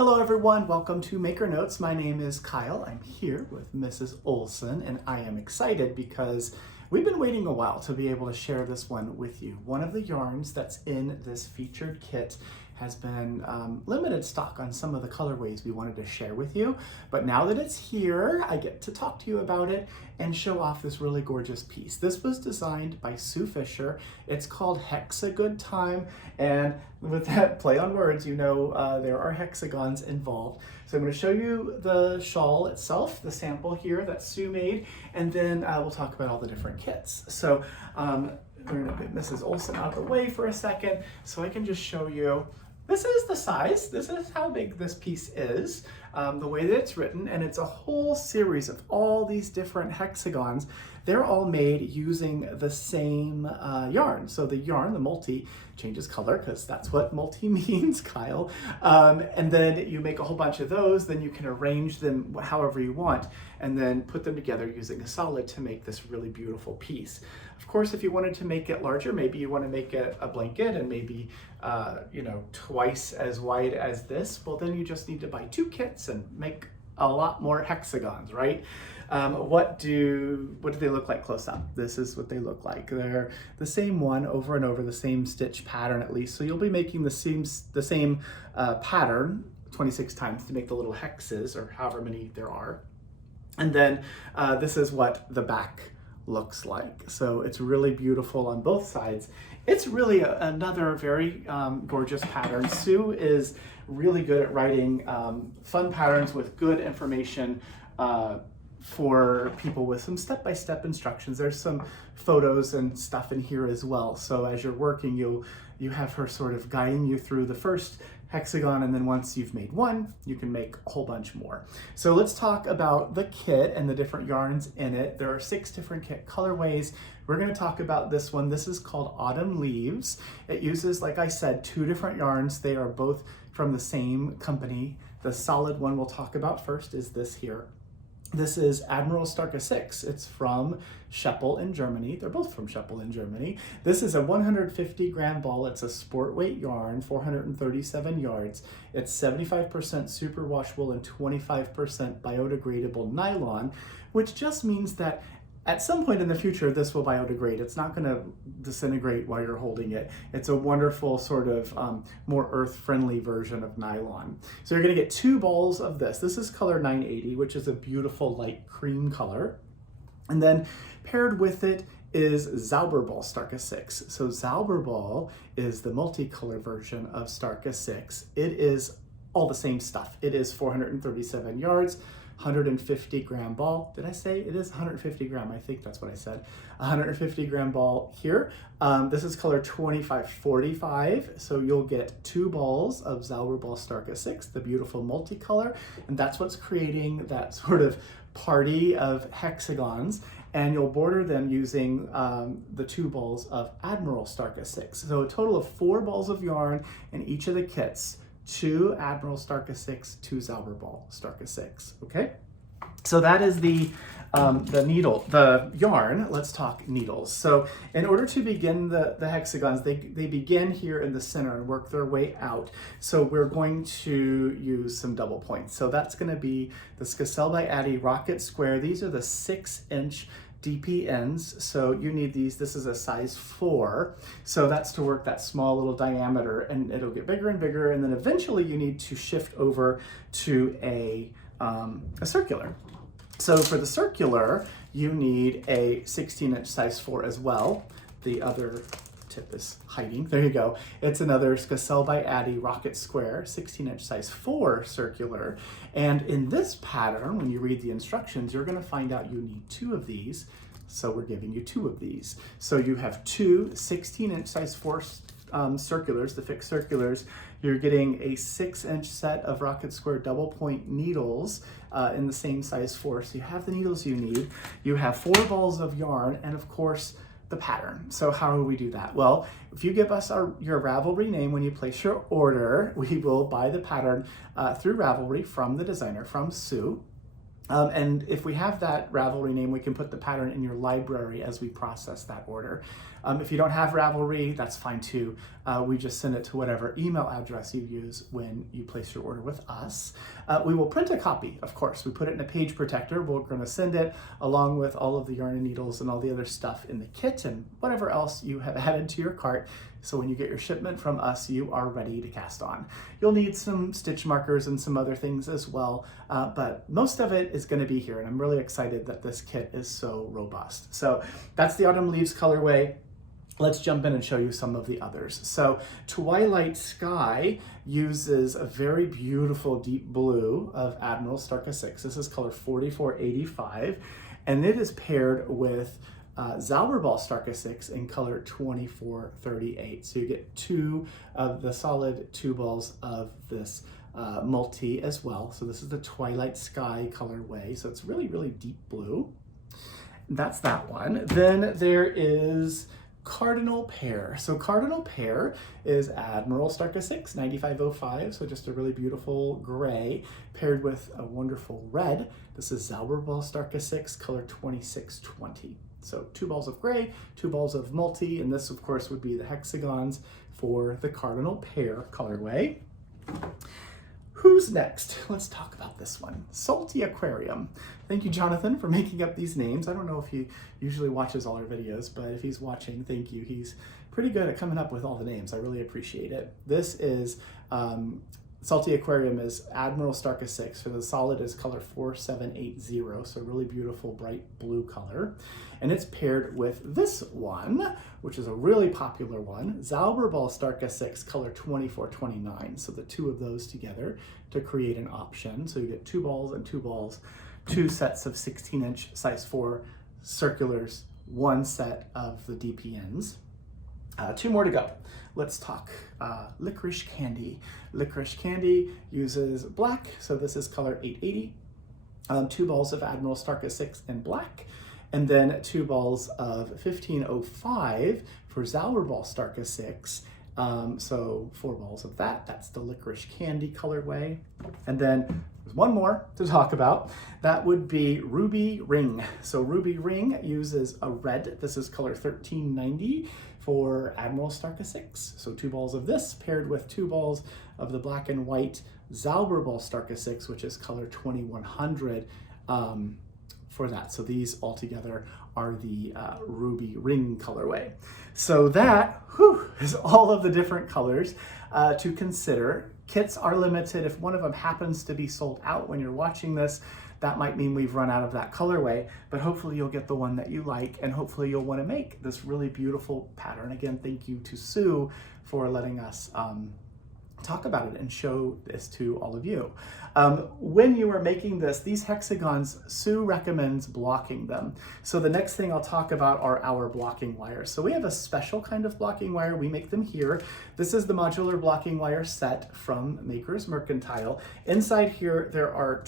Hello everyone, welcome to Maker Notes. My name is Kyle. I'm here with Mrs. Olson and I am excited because we've been waiting a while to be able to share this one with you. One of the yarns that's in this featured kit has been limited stock on some of the colorways we wanted to share with you. But now that it's here, I get to talk to you about it and show off this really gorgeous piece. This was designed by Sue Fisher. It's called Hex A Good Time. And with that play on words, you know there are hexagons involved. So I'm going to show you the shawl itself, the sample here that Sue made, and then we'll talk about all the different kits. So we're going to get Mrs. Olson out of the way for a second so I can just show you. This is the size, this is how big this piece is, the way that it's written, and it's a whole series of all these different hexagons. They're all made using the same yarn. So the yarn, the multi, changes color because that's what multi means, Kyle. And then you make a whole bunch of those, then you can arrange them however you want, and then put them together using a solid to make this really beautiful piece. Of course, if you wanted to make it larger, maybe you want to make it a blanket and maybe, twice as wide as this, well, then you just need to buy 2 kits and make a lot more hexagons, right? What do they look like close up? This is what they look like. They're the same one over and over, the same stitch pattern at least. So you'll be making the same pattern 26 times to make the little hexes or however many there are. And then this is what the back looks like. So it's really beautiful on both sides. It's really another very gorgeous pattern. Sue is really good at writing fun patterns with good information for people with some step-by-step instructions. There's some photos and stuff in here as well. So as you're working, you have her sort of guiding you through the first hexagon, and then once you've made one, you can make a whole bunch more. So let's talk about the kit and the different yarns in it. There are 6 different kit colorways. We're going to talk about this one. This is called Autumn Leaves. It uses, like I said, 2 different yarns. They are both from the same company. The solid one we'll talk about first is this here. This is Admiral Starka 6. It's from Scheppel in Germany. They're both from Scheppel in Germany. This is a 150 gram ball. It's a sport weight yarn, 437 yards. It's 75% superwash wool and 25% biodegradable nylon, which just means that at some point in the future, this will biodegrade. It's not going to disintegrate while you're holding it. It's a wonderful sort of more earth-friendly version of nylon. So you're going to get 2 balls of this. This is color 980, which is a beautiful light cream color. And then paired with it is Zauberball Starka 6. So Zauberball is the multicolor version of Starka 6. It is all the same stuff. It is 437 yards. 150 gram ball. Did I say it is 150 gram? I think that's what I said. 150 gram ball here. This is color 2545. So you'll get 2 balls of Zauberball Starka 6, the beautiful multicolor. And that's what's creating that sort of party of hexagons. And you'll border them using the 2 balls of Admiral Starka 6. So a total of 4 balls of yarn in each of the kits. 2 Admiral Starka 6, 2 Zauberball Starka 6, okay? So that is the yarn. Let's talk needles. So in order to begin the hexagons, they begin here in the center and work their way out. So we're going to use some double points. So that's gonna be the Skacel by Addi Rocket Square. These are the 6-inch DP ends, so you need these. This is a size 4, so that's to work that small little diameter, and it'll get bigger and bigger, and then eventually you need to shift over to a circular. So for the circular, you need a 16-inch size 4 as well. The other tip is hiding. There you go. It's another Skacel by Addi Rocket Square, 16-inch size 4 circular. And in this pattern, when you read the instructions, you're going to find out you need 2 of these. So we're giving you 2 of these. So you have 2 16-inch size 4 circulars, the fixed circulars. You're getting a 6-inch set of Rocket Square double point needles in the same size 4. So you have the needles you need. You have 4 balls of yarn, and of course, the pattern. So how do we do that? Well, if you give us your Ravelry name when you place your order, we will buy the pattern through Ravelry from the designer, from Sue. And if we have that Ravelry name, we can put the pattern in your library as we process that order. If you don't have Ravelry, that's fine too. We just send it to whatever email address you use when you place your order with us. We will print a copy, of course. We put it in a page protector. We're going to send it along with all of the yarn and needles and all the other stuff in the kit and whatever else you have added to your cart. So when you get your shipment from us, you are ready to cast on. You'll need some stitch markers and some other things as well, but most of it is going to be here, and I'm really excited that this kit is so robust. So that's the Autumn Leaves colorway. Let's jump in and show you some of the others. So Twilight Sky uses a very beautiful deep blue of Admiral Starka 6. This is color 4485, and it is paired with Zauberball Starka 6 in color 2438. So you get two of the solid 2 balls of this multi as well. So this is the Twilight Sky colorway. So it's really, really deep blue. That's that one. Then there is Cardinal Pear. So Cardinal Pear is Admiral Starka 6, 9505. So just a really beautiful gray paired with a wonderful red. This is Zauberball Starka 6, color 2620. So 2 balls of gray, 2 balls of multi, and this of course would be the hexagons for the Cardinal Pear colorway. Who's next? Let's talk about this one. Salty Aquarium. Thank you, Jonathan, for making up these names. I don't know if he usually watches all our videos, but if he's watching, thank you. He's pretty good at coming up with all the names. I really appreciate it. This is Salty Aquarium is Admiral Starka 6. So the solid is color 4780, so really beautiful bright blue color. And it's paired with this one, which is a really popular one, Zauberball Starka 6, color 2429. So the 2 of those together to create an option. So you get 2 balls and 2 balls, 2 sets of 16-inch size 4 circulars, 1 set of the DPNs. 2 more to go. Let's talk Licorice Candy. Licorice Candy uses black, so this is color 880. 2 balls of Admiral Starka 6 in black, and then 2 balls of 1505 for Zauberball Starka 6. So 4 balls of that. That's the Licorice Candy colorway. And then there's one more to talk about. That would be Ruby Ring. So Ruby Ring uses a red. This is color 1390 for Admiral Starka 6. So 2 balls of this paired with 2 balls of the black and white Zauberball Starka 6, which is color 2100 for that. So these all together are the Ruby Ring colorway. So that is all of the different colors to consider. Kits are limited. If one of them happens to be sold out when you're watching this, that might mean we've run out of that colorway, but hopefully you'll get the one that you like, and hopefully you'll want to make this really beautiful pattern. Again, thank you to Sue for letting us talk about it and show this to all of you. When you are making this, these hexagons, Sue recommends blocking them. So the next thing I'll talk about are our blocking wires. So we have a special kind of blocking wire. We make them here. This is the modular blocking wire set from Maker's Mercantile. Inside here, there are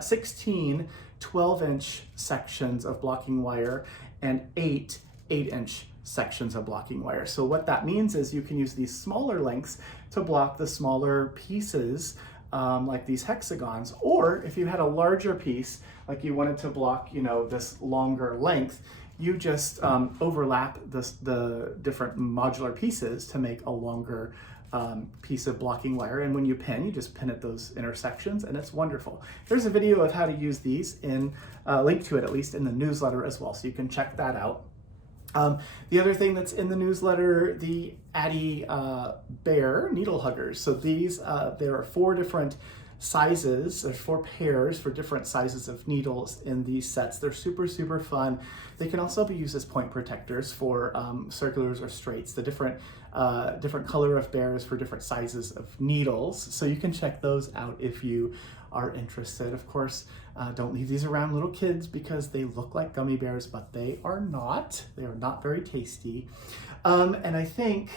16 12-inch sections of blocking wire and 8 8-inch sections of blocking wire. So what that means is you can use these smaller lengths to block the smaller pieces like these hexagons, or if you had a larger piece, like you wanted to block, you know, this longer length, you just overlap the different modular pieces to make a longer piece of blocking wire. And when you pin, you just pin at those intersections, and it's wonderful. There's a video of how to use these in, link to it at least in the newsletter as well, so you can check that out. The other thing that's in the newsletter, the Addie Bear needle huggers. So these, there are 4 different sizes. There's 4 pairs for different sizes of needles in these sets. They're super, super fun. They can also be used as point protectors for circulars or straights, the different color of bears for different sizes of needles. So you can check those out if you are interested. Of course, don't leave these around little kids because they look like gummy bears, but they are not. They are not very tasty. And I think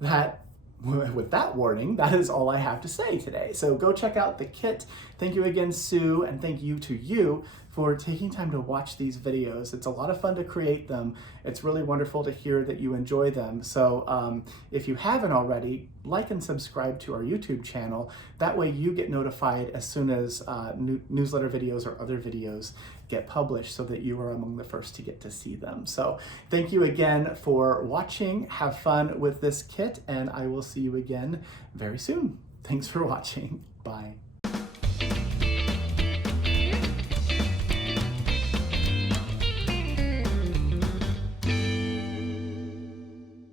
that with that warning, that is all I have to say today. So go check out the kit. Thank you again, Sue, and thank you to you for taking time to watch these videos. It's a lot of fun to create them. It's really wonderful to hear that you enjoy them. So if you haven't already, like and subscribe to our YouTube channel. That way you get notified as soon as newsletter videos or other videos get published so that you are among the first to get to see them. So thank you again for watching. Have fun with this kit, and I will see you again very soon. Thanks for watching. Bye.